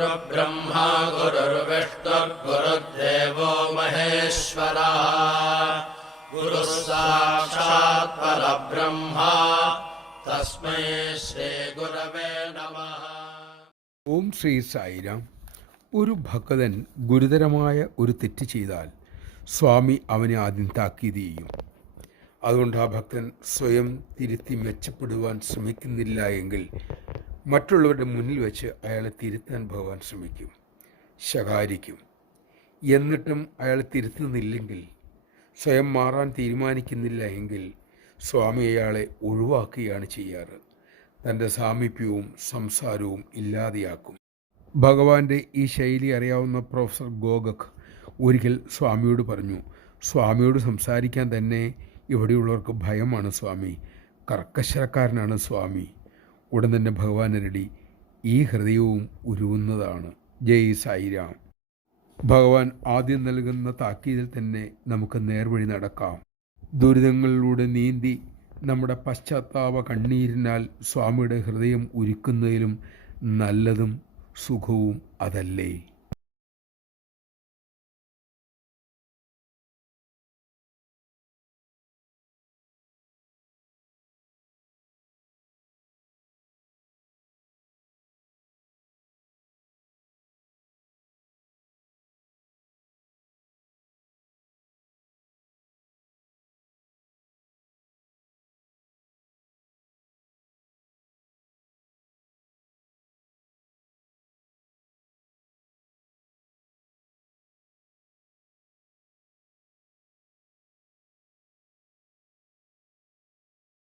गुरुर्ब्रह्मा गुरुर्विष्णुर्गुरुर्देवो महेश्वरः गुरुः साक्षात् परब्रह्मा तस्मै श्रीगुरवे नमः ഓം ശ്രീ സായിരാം ഒരു ഭക്തൻ ഗുരുതരമായ ഒരു തെറ്റ് ചെയ്താൽ സ്വാമി അവനെ ആദ്യം താക്കീത് ചെയ്യും അതുകൊണ്ട് ആ ഭക്തൻ സ്വയം തിരുത്തി മെച്ചപ്പെടുവാൻ ശ്രമിക്കുന്നില്ല എങ്കിൽ മറ്റുള്ളവരുടെ മുന്നിൽ വെച്ച് അയാളെ തിരുത്താൻ ഭഗവാൻ ശ്രമിക്കും ശകാരിക്കും. എന്നിട്ടും അയാൾ തിരുത്തുന്നില്ലെങ്കിൽ സ്വയം മാറാൻ തീരുമാനിക്കുന്നില്ല എങ്കിൽ സ്വാമി അയാളെ ഒഴിവാക്കുകയാണ് ചെയ്യാറ്. തന്റെ സാമീപ്യവും സംസാരവും ഇല്ലാതെയാക്കും. ഭഗവാന്റെ ഈ ശൈലി അറിയാവുന്ന പ്രൊഫസർ ഗോഗക് ഒരിക്കൽ സ്വാമിയോട് പറഞ്ഞു സ്വാമിയോട് സംസാരിക്കാൻ തന്നെ ഇവിടെയുള്ളവർക്ക് ഭയമാണ് സ്വാമി. കർക്കശക്കാരനാണ് സ്വാമി. ഉടൻ തന്നെ ഭഗവാനരടി ഈ ഹൃദയവും ഉരുവുന്നതാണ്. ജയ് സായിരാം. ഭഗവാൻ ആദ്യം നൽകുന്ന താക്കീതിൽ തന്നെ നമുക്ക് നേർവഴി നടക്കാം. ദുരിതങ്ങളിലൂടെ നീന്തി നമ്മുടെ പശ്ചാത്താപ കണ്ണീരിനാൽ സ്വാമിയുടെ ഹൃദയം ഉരുക്കുന്നതിലും നല്ലതും സുഖവും അതല്ലേ?